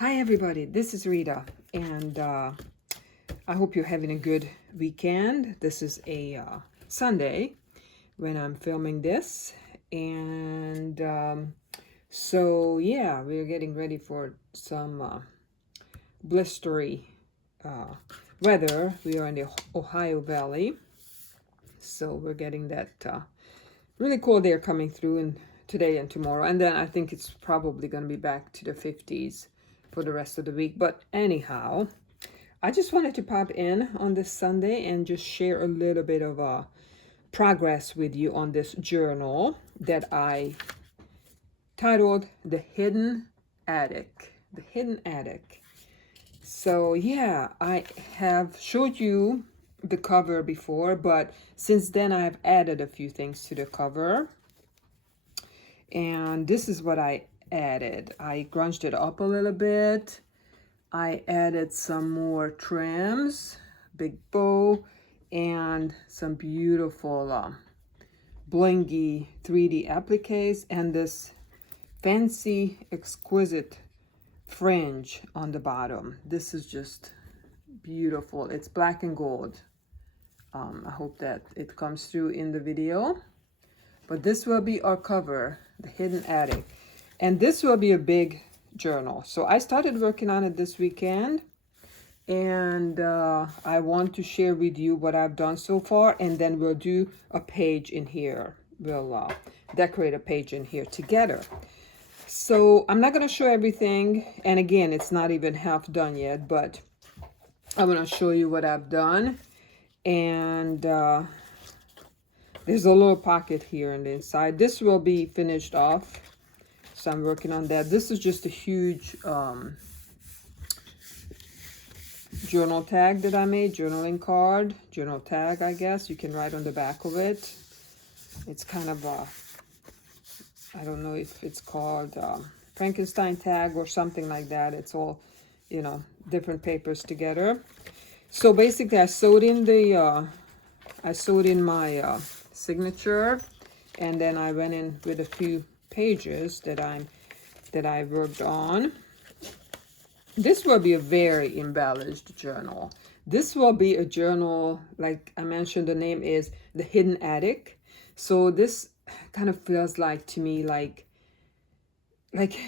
Hi everybody, this is Rita, and I hope you're having a good weekend. This is a Sunday when I'm filming this, and so yeah, we're getting ready for some blistery weather. We are in the Ohio Valley, so we're getting that really cold air coming through and today and tomorrow, and then I think it's probably going to be back to the 50s for the rest of the week. But anyhow, I just wanted to pop in on this Sunday and just share a little bit of progress with you on this journal that I titled The Hidden Attic. The Hidden Attic. So yeah, I have showed you the cover before, but since then I've added a few things to the cover. And this is what I added. I grunged it up a little bit. I added some more trims, big bow, and some beautiful blingy 3D appliques, and this fancy, exquisite fringe on the bottom. This is just beautiful. It's black and gold. I hope that it comes through in the video. But this will be our cover, The Hidden Attic. And this will be a big journal. So I started working on it this weekend. And I want to share with you what I've done so far. And then we'll do a page in here. We'll decorate a page in here together. So I'm not going to show everything. And again, it's not even half done yet. But I'm going to show you what I've done. And there's a little pocket here on the inside. This will be finished off. So I'm working on that. This is just a huge journal tag that I made. Journaling card. Journal tag, I guess. You can write on the back of it. It's kind of a, I don't know if it's called Frankenstein tag or something like that. It's all, you know, different papers together. So basically I sewed in my signature, and then I went in with a few pages that I worked on. This will be a very embellished journal. This will be a journal, like I mentioned, the name is The Hidden Attic. So this kind of feels like, to me, like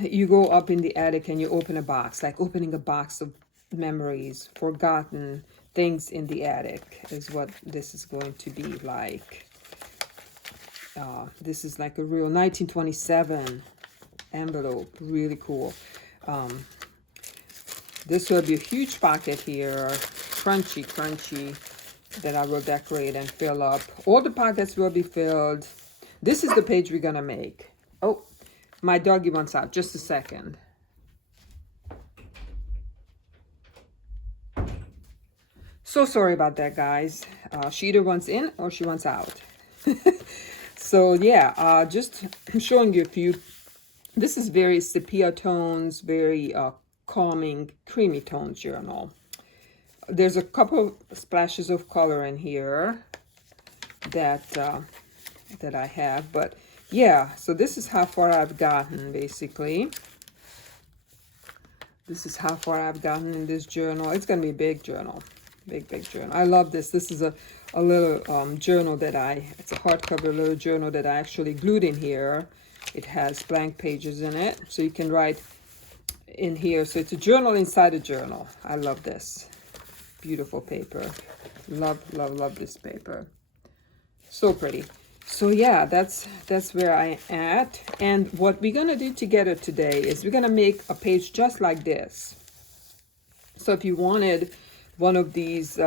you go up in the attic and you open a box, like opening a box of memories, forgotten things in the attic is what this is going to be like. This is like a real 1927 envelope, really cool. This will be a huge pocket here, crunchy, that I will decorate and fill up. All the pockets will be filled. This is the page we're gonna make. Oh, my doggy wants out, just a second. So sorry about that, guys. She either wants in or she wants out. So yeah, just showing you a few. This is very sepia tones, very calming, creamy tones journal. There's a couple splashes of color in here that that I have, but yeah. So this is how far I've gotten, basically. This is how far I've gotten in this journal. It's gonna be a big journal. Big journal. I love this. This is a little journal that it's a hardcover little journal that I actually glued in here. It has blank pages in it, so you can write in here. So it's a journal inside a journal. I love this. Beautiful paper. Love this paper. So pretty. So yeah, that's where I am at. And what we're gonna do together today is we're gonna make a page just like this. So if you wanted one of these,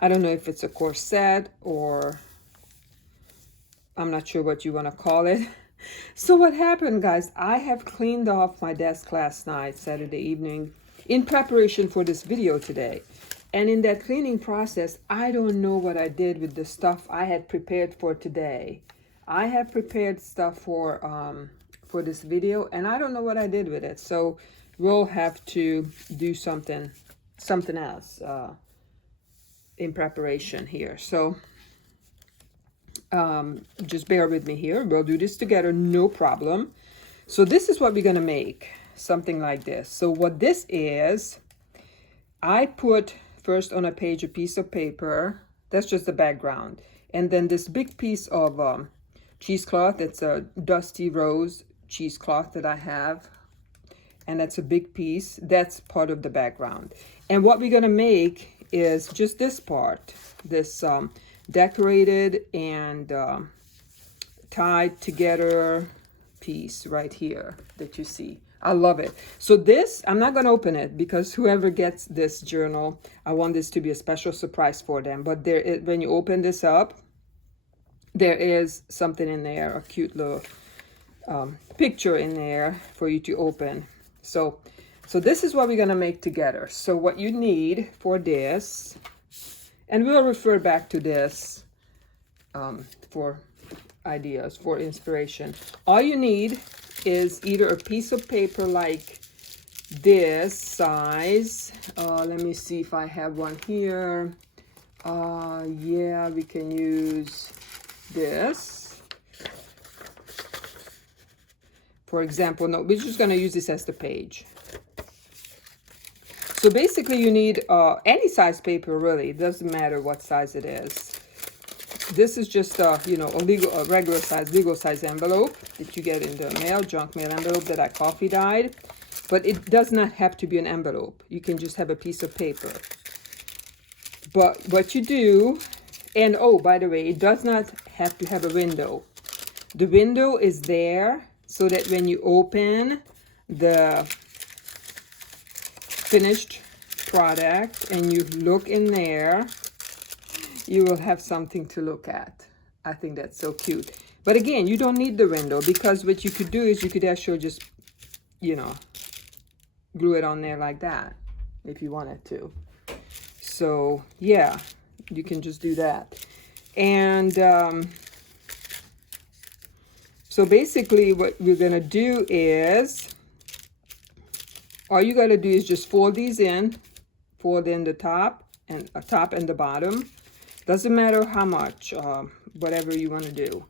I don't know if it's a corset or I'm not sure what you want to call it. So what happened, guys, I have cleaned off my desk last night, Saturday evening, in preparation for this video today. And in that cleaning process, I don't know what I did with the stuff I had prepared for today. I have prepared stuff for this video, and I don't know what I did with it. So we'll have to do something else in preparation here. So just bear with me here. We'll do this together, no problem. So this is what we're gonna make. something like this. So what this is, I put first on a page a piece of paper. That's just the background. And then this big piece of cheesecloth. It's a dusty rose cheesecloth that I have. And that's a big piece. That's part of the background. And what we're going to make is just this part. This decorated and tied together piece right here that you see. I love it. So this, I'm not going to open it because whoever gets this journal, I want this to be a special surprise for them. But there is, when you open this up, there is something in there, a cute little picture in there for you to open. So this is what we're going to make together. So what you need for this, and we'll refer back to this for ideas, for inspiration. All you need is either a piece of paper like this size. Let me see if I have one here. Yeah, we can use this. For example, no, we're just going to use this as the page. So basically you need any size paper, really. It doesn't matter what size it is. This is just a regular size, legal size envelope that you get in the mail, junk mail envelope that I coffee dyed. But it does not have to be an envelope. You can just have a piece of paper. But what you do, and oh, by the way, it does not have to have a window. The window is there so that when you open the finished product and you look in there, you will have something to look at. I think that's so cute. But again, you don't need the window because what you could do is you could actually just, glue it on there like that if you wanted to. So yeah, you can just do that. And so basically what we're gonna do is, all you gotta do is just fold in the top and the bottom. Doesn't matter how much, whatever you want to do.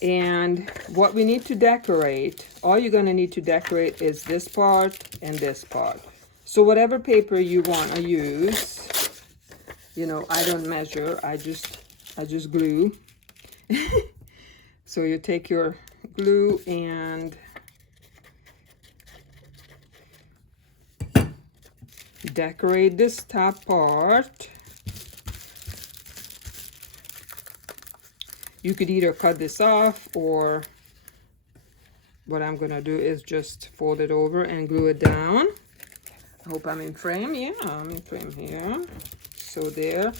And what we need to decorate, all you're going to need to decorate is this part and this part. So whatever paper you want to use, I don't measure, I just glue. So you take your glue and decorate this top part. You could either cut this off, or what I'm gonna do is just fold it over and glue it down. I hope I'm in frame. Yeah, I'm in frame here. So there.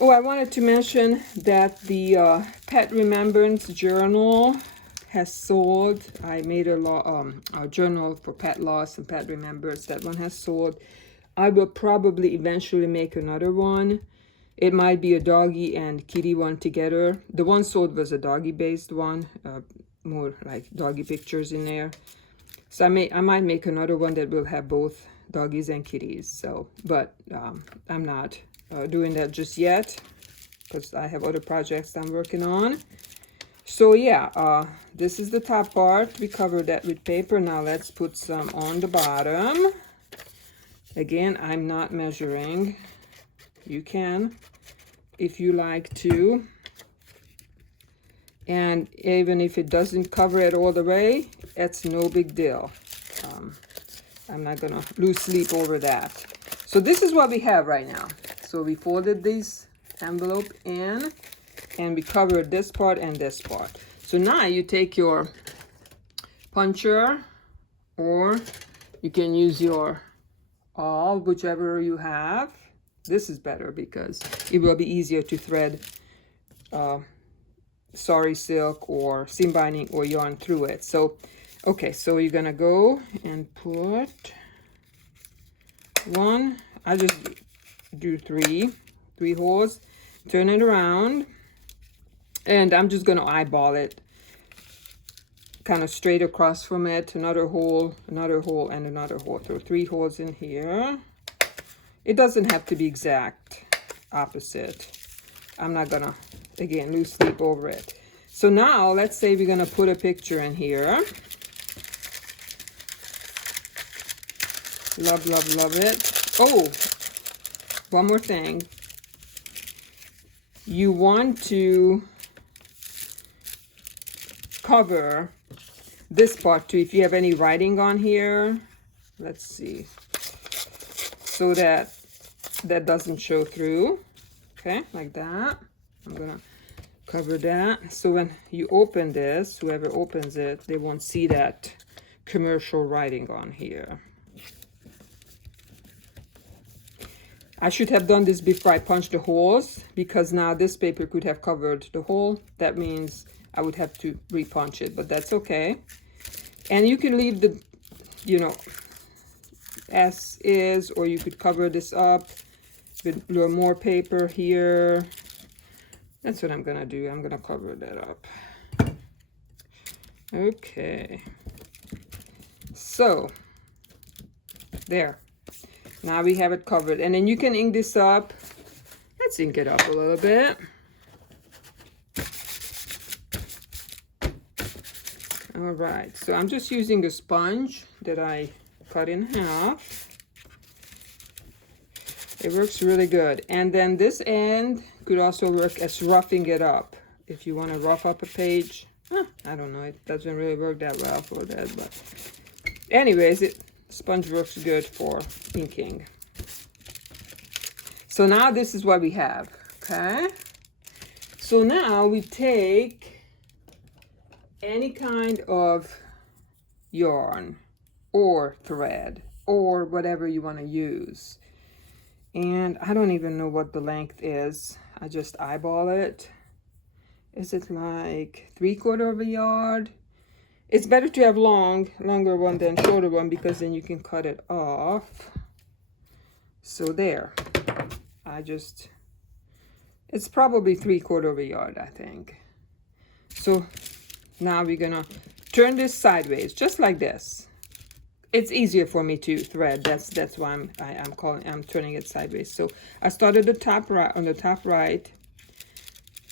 Oh, I wanted to mention that the Pet Remembrance Journal has sold. I made a journal for pet loss and pet remembrance. That one has sold. I will probably eventually make another one. It might be a doggy and kitty one together. The one sold was a doggy based one, more like doggy pictures in there. So I might make another one that will have both doggies and kitties. So, but I'm not doing that just yet because I have other projects I'm working on. So yeah, this is the top part. We covered that with paper. Now let's put some on the bottom. Again, I'm not measuring. You can if you like to. And even if it doesn't cover it all the way, it's no big deal. I'm not gonna lose sleep over that. So this is what we have right now. So we folded this envelope in and we covered this part and this part. So now you take your puncher, or you can use your awl, whichever you have. This is better because it will be easier to thread sari silk or seam binding or yarn through it. So okay, so you're gonna go and put one, I just do three holes, turn it around, and I'm just gonna eyeball it kind of straight across from it. Another hole, and another hole. So 3 holes in here. It doesn't have to be exact opposite. I'm not gonna, again, lose sleep over it. So now let's say we're gonna put a picture in here. Love, love, love it. Oh, one more thing. You want to cover this part too if you have any writing on here. Let's see. So that doesn't show through. Okay, like that. I'm gonna cover that. So when you open this, whoever opens it, they won't see that commercial writing on here. I should have done this before I punched the holes, because now this paper could have covered the hole. That means I would have to repunch it, but that's okay. And you can leave the, you know, as is, or you could cover this up with a little more paper here. That's what I'm gonna do. I'm gonna cover that up. Okay. So, there. Now we have it covered. And then you can ink this up. Let's ink it up a little bit. All right, so I'm just using a sponge that I cut in half. It works really good. And then this end could also work as roughing it up. If you want to rough up a page, I don't know, it doesn't really work that well for that, but anyways, sponge works good for inking. So now this is what we have, okay? So now we take any kind of yarn or thread or whatever you want to use. And I don't even know what the length is. I just eyeball it. Is it like 3/4 of a yard? It's better to have longer one than shorter one, because then you can cut it off. So there. It's probably 3/4 of a yard, I think. So now we're gonna turn this sideways, just like this. It's easier for me to thread. That's why I'm turning it sideways. So I started the top right, on the top right,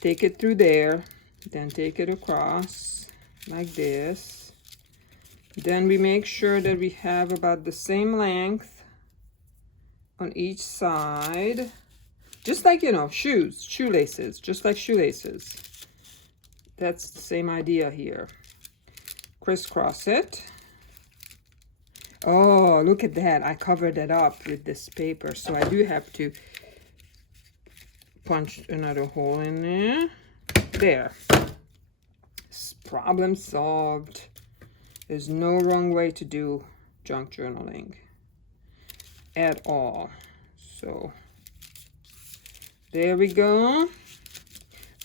take it through there, then take it across like this. Then we make sure that we have about the same length on each side, just like, you know, shoelaces, just like shoelaces. That's the same idea here. Crisscross it. Oh, look at that. I covered it up with this paper, so I do have to punch another hole in there. There. Problem solved. There's no wrong way to do junk journaling at all. So there we go.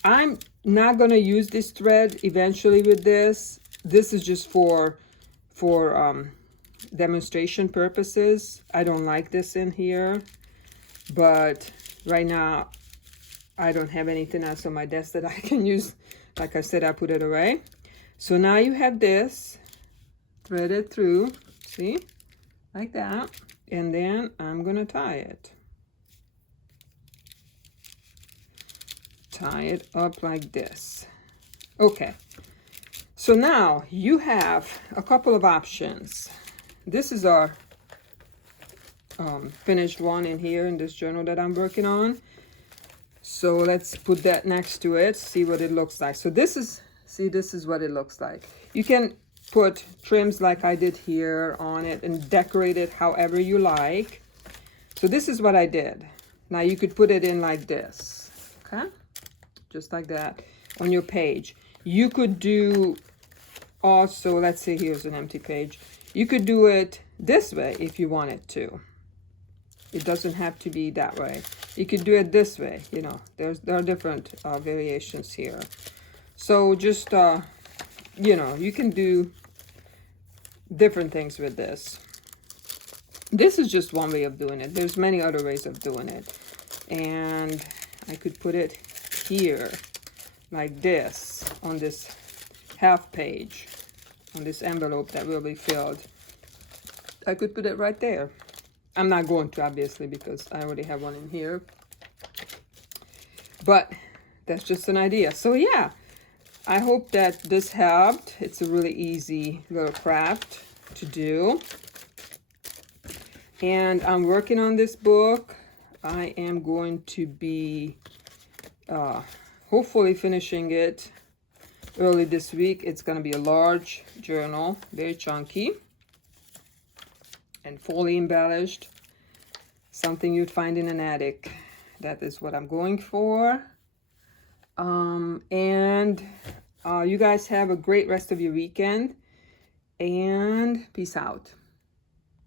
I'm not gonna use this thread eventually with this. This is just for demonstration purposes. I don't like this in here, but right now I don't have anything else on my desk that I can use. Like I said, I put it away. So now you have this, thread it through, see, like that, and then I'm gonna tie it. Tie it up like this. Okay, so now you have a couple of options. This is our finished one in here in this journal that I'm working on. So let's put that next to it, see what it looks like. So this is, see, this is what it looks like. You can put trims like I did here on it and decorate it however you like. So this is what I did. Now you could put it in like this, okay? Just like that on your page. You could do also, let's say here's an empty page. You could do it this way if you wanted to. It doesn't have to be that way. You could do it this way, you know. There are different variations here. So just, you know, you can do different things with this. This is just one way of doing it. There's many other ways of doing it. And I could put it here, like this, on this half page, on this envelope that will be filled. I could put it right there. I'm not going to, obviously, because I already have one in here. But that's just an idea. So yeah, I hope that this helped. It's a really easy little craft to do. And I'm working on this book. I am going to be hopefully finishing it early this week. It's going to be a large journal, very chunky and fully embellished. Something you'd find in an attic. That is what I'm going for. And you guys have a great rest of your weekend. And peace out.